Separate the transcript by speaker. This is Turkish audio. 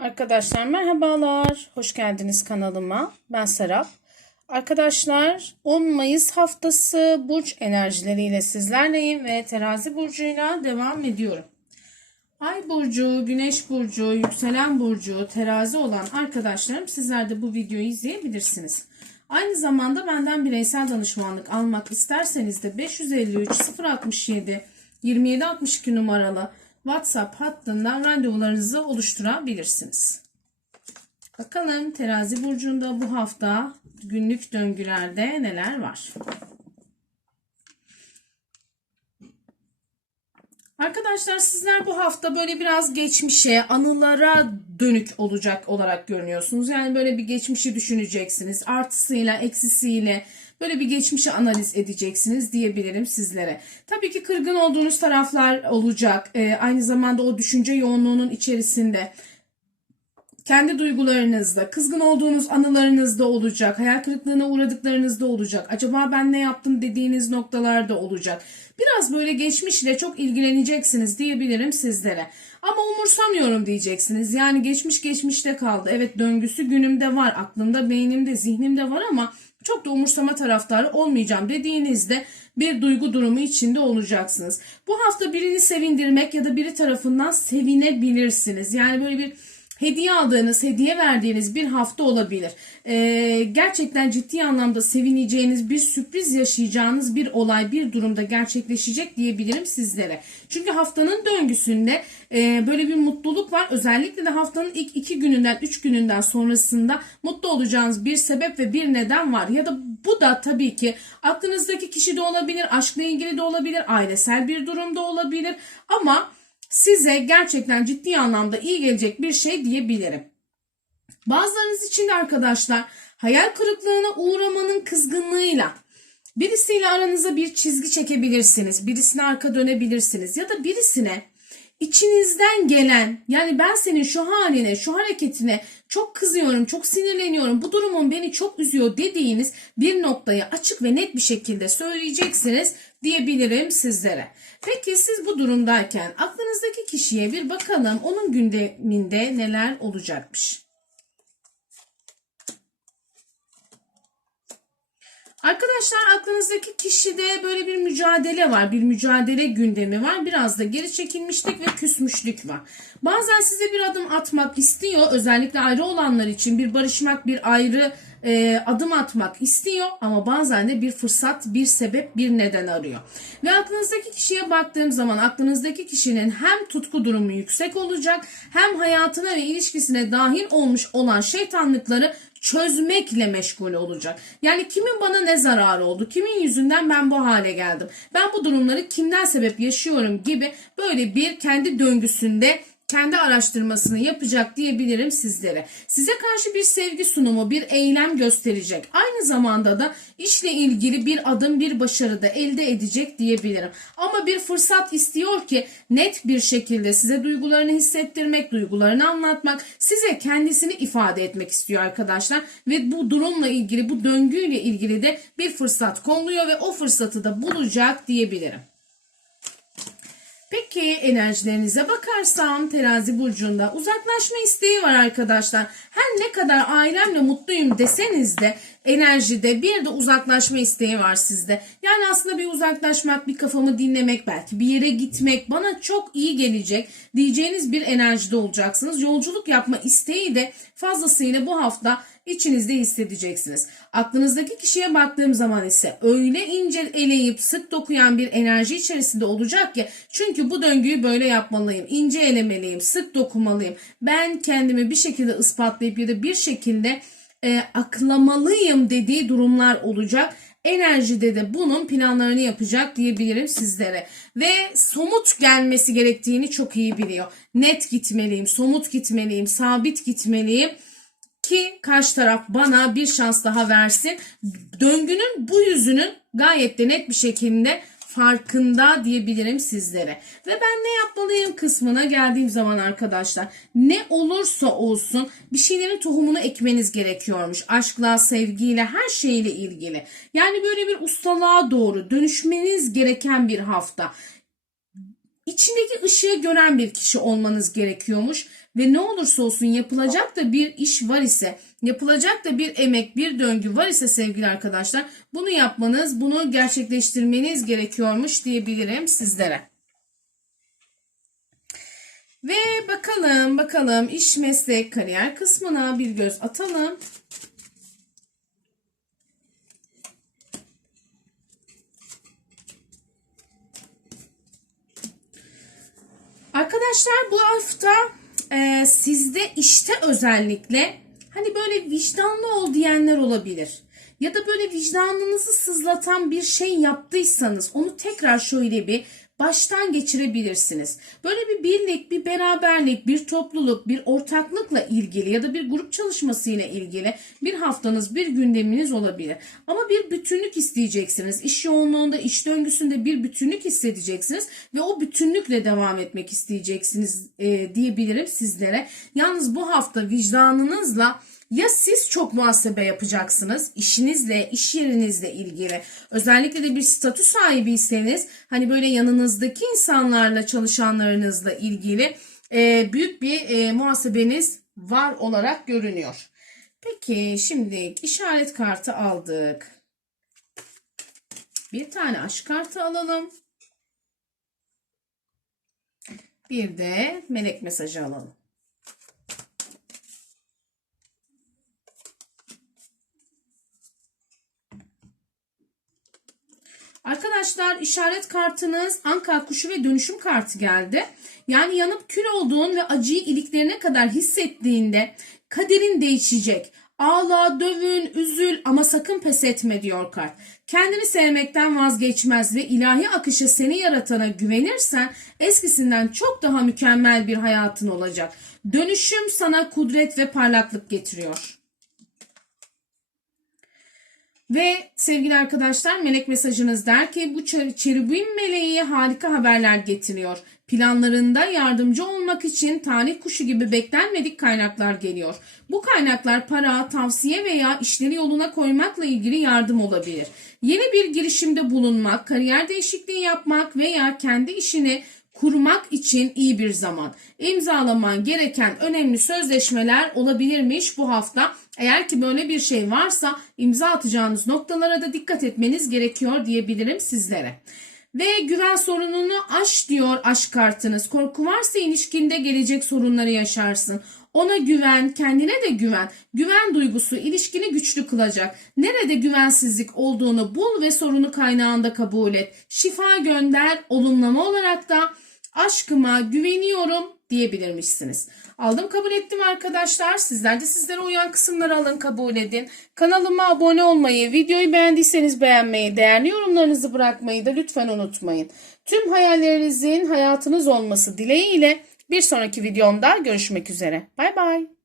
Speaker 1: Arkadaşlar merhabalar. Hoş geldiniz kanalıma. Ben Serap. Arkadaşlar 10 Mayıs haftası burç enerjileriyle sizlerleyim ve terazi burcuyla devam ediyorum. Ay burcu, güneş burcu, yükselen burcu, terazi olan arkadaşlarım sizler de bu videoyu izleyebilirsiniz. Aynı zamanda benden bireysel danışmanlık almak isterseniz de 553 067 2762 numaralı WhatsApp hattından randevularınızı oluşturabilirsiniz. Bakalım terazi burcunda bu hafta günlük döngülerde neler var? Arkadaşlar sizler bu hafta böyle biraz geçmişe, anılara dönük olacak olarak görünüyorsunuz. Yani böyle bir geçmişi düşüneceksiniz. Artısıyla, eksisiyle böyle bir geçmişi analiz edeceksiniz diyebilirim sizlere. Tabii ki kırgın olduğunuz taraflar olacak. Ee, aynı zamanda o düşünce yoğunluğunun içerisinde kendi duygularınızda, kızgın olduğunuz anılarınızda olacak, hayal kırıklığına uğradıklarınızda olacak. Acaba ben ne yaptım dediğiniz noktalarda olacak. Biraz böyle geçmişle çok ilgileneceksiniz diyebilirim sizlere. Ama umursamıyorum diyeceksiniz. Yani geçmiş geçmişte kaldı. Evet döngüsü günümde var, aklımda, beynimde, zihnimde var ama çok da umursama taraftarı olmayacağım dediğinizde bir duygu durumu içinde olacaksınız. Bu hafta birini sevindirmek ya da biri tarafından sevinebilirsiniz. Yani böyle bir hediye aldığınız, hediye verdiğiniz bir hafta olabilir. Ee, gerçekten ciddi anlamda sevineceğiniz, bir sürpriz yaşayacağınız bir olay, bir durumda gerçekleşecek diyebilirim sizlere. Çünkü haftanın döngüsünde e, böyle bir mutluluk var. Özellikle de haftanın ilk iki gününden, üç gününden sonrasında mutlu olacağınız bir sebep ve bir neden var. Ya da bu da tabii ki aklınızdaki kişi de olabilir, aşkla ilgili de olabilir, ailesel bir durumda olabilir. Ama size gerçekten ciddi anlamda iyi gelecek bir şey diyebilirim. Bazılarınız için de arkadaşlar hayal kırıklığına uğramanın kızgınlığıyla birisiyle aranıza bir çizgi çekebilirsiniz. Birisine arka dönebilirsiniz ya da birisine içinizden gelen yani ben senin şu haline, şu hareketine çok kızıyorum, çok sinirleniyorum, bu durumun beni çok üzüyor dediğiniz bir noktayı açık ve net bir şekilde söyleyeceksiniz diyebilirim sizlere. Peki siz bu durumdayken aklınızdaki kişiye bir bakalım onun gündeminde neler olacakmış. Arkadaşlar aklınızdaki kişide böyle bir mücadele var. Bir mücadele gündemi var. Biraz da geri çekilmişlik ve küsmüşlük var. Bazen size bir adım atmak istiyor. Özellikle ayrı olanlar için bir barışmak, bir ayrı e, adım atmak istiyor. Ama bazen de bir fırsat, bir sebep, bir neden arıyor. Ve aklınızdaki kişiye baktığım zaman aklınızdaki kişinin hem tutku durumu yüksek olacak hem hayatına ve ilişkisine dahil olmuş olan şeytanlıkları çözmekle meşgul olacak. Yani kimin bana ne zararı oldu? Kimin yüzünden ben bu hale geldim? Ben bu durumları kimden sebep yaşıyorum gibi böyle bir kendi döngüsünde kendi araştırmasını yapacak diyebilirim sizlere. Size karşı bir sevgi sunumu, bir eylem gösterecek. Aynı zamanda da işle ilgili bir adım, bir başarı da elde edecek diyebilirim. Ama bir fırsat istiyor ki net bir şekilde size duygularını hissettirmek, duygularını anlatmak, size kendisini ifade etmek istiyor arkadaşlar. Ve bu durumla ilgili, bu döngüyle ilgili de bir fırsat konuluyor ve o fırsatı da bulacak diyebilirim. Peki enerjilerinize bakarsam terazi burcunda uzaklaşma isteği var arkadaşlar. Her ne kadar ailemle mutluyum deseniz de enerjide bir de uzaklaşma isteği var sizde. Yani aslında bir uzaklaşmak, bir kafamı dinlemek, belki bir yere gitmek bana çok iyi gelecek diyeceğiniz bir enerjide olacaksınız. Yolculuk yapma isteği de fazlasıyla bu hafta içinizde hissedeceksiniz. Aklınızdaki kişiye baktığım zaman ise öyle ince eleyip sık dokuyan bir enerji içerisinde olacak ki çünkü bu döngüyü böyle yapmalıyım. ince elemeliyim, sık dokumalıyım. Ben kendimi bir şekilde ispatlayıp ya da bir şekilde e, aklamalıyım dediği durumlar olacak. Enerjide de bunun planlarını yapacak diyebilirim sizlere. Ve somut gelmesi gerektiğini çok iyi biliyor. Net gitmeliyim, somut gitmeliyim, sabit gitmeliyim ki karşı taraf bana bir şans daha versin. Döngünün bu yüzünün gayet de net bir şekilde farkında diyebilirim sizlere. Ve ben ne yapmalıyım kısmına geldiğim zaman arkadaşlar ne olursa olsun bir şeylerin tohumunu ekmeniz gerekiyormuş. Aşkla, sevgiyle, her şeyle ilgili. Yani böyle bir ustalığa doğru dönüşmeniz gereken bir hafta içindeki ışığı gören bir kişi olmanız gerekiyormuş ve ne olursa olsun yapılacak da bir iş var ise, yapılacak da bir emek, bir döngü var ise sevgili arkadaşlar, bunu yapmanız, bunu gerçekleştirmeniz gerekiyormuş diyebilirim sizlere. Ve bakalım bakalım iş meslek kariyer kısmına bir göz atalım. Arkadaşlar bu hafta e, sizde işte özellikle hani böyle vicdanlı ol diyenler olabilir. Ya da böyle vicdanınızı sızlatan bir şey yaptıysanız onu tekrar şöyle bir baştan geçirebilirsiniz. Böyle bir birlik, bir beraberlik, bir topluluk, bir ortaklıkla ilgili ya da bir grup çalışmasıyla ilgili bir haftanız, bir gündeminiz olabilir. Ama bir bütünlük isteyeceksiniz. İş yoğunluğunda, iş döngüsünde bir bütünlük hissedeceksiniz ve o bütünlükle devam etmek isteyeceksiniz e, diyebilirim sizlere. Yalnız bu hafta vicdanınızla ya siz çok muhasebe yapacaksınız işinizle, iş yerinizle ilgili. Özellikle de bir statü sahibiyseniz hani böyle yanınızdaki insanlarla çalışanlarınızla ilgili e, büyük bir e, muhasebeniz var olarak görünüyor. Peki şimdi işaret kartı aldık. Bir tane aşk kartı alalım. Bir de melek mesajı alalım. Arkadaşlar işaret kartınız Ankara kuşu ve dönüşüm kartı geldi. Yani yanıp kül olduğun ve acıyı iliklerine kadar hissettiğinde kaderin değişecek. Ağla, dövün, üzül ama sakın pes etme diyor kart. Kendini sevmekten vazgeçmez ve ilahi akışa seni yaratana güvenirsen eskisinden çok daha mükemmel bir hayatın olacak. Dönüşüm sana kudret ve parlaklık getiriyor. Ve sevgili arkadaşlar melek mesajınız der ki bu çerubim meleği harika haberler getiriyor. Planlarında yardımcı olmak için talih kuşu gibi beklenmedik kaynaklar geliyor. Bu kaynaklar para, tavsiye veya işleri yoluna koymakla ilgili yardım olabilir. Yeni bir girişimde bulunmak, kariyer değişikliği yapmak veya kendi işini kurmak için iyi bir zaman. İmzalaman gereken önemli sözleşmeler olabilirmiş bu hafta. Eğer ki böyle bir şey varsa imza atacağınız noktalara da dikkat etmeniz gerekiyor diyebilirim sizlere. Ve güven sorununu aş diyor aşk kartınız. Korku varsa ilişkinde gelecek sorunları yaşarsın. Ona güven, kendine de güven. Güven duygusu ilişkini güçlü kılacak. Nerede güvensizlik olduğunu bul ve sorunu kaynağında kabul et. Şifa gönder, olumlama olarak da aşkıma güveniyorum diyebilirmişsiniz. Aldım kabul ettim arkadaşlar. Sizler de sizlere uyan kısımları alın kabul edin. Kanalıma abone olmayı, videoyu beğendiyseniz beğenmeyi, değerli yorumlarınızı bırakmayı da lütfen unutmayın. Tüm hayallerinizin hayatınız olması dileğiyle bir sonraki videomda görüşmek üzere. Bay bay.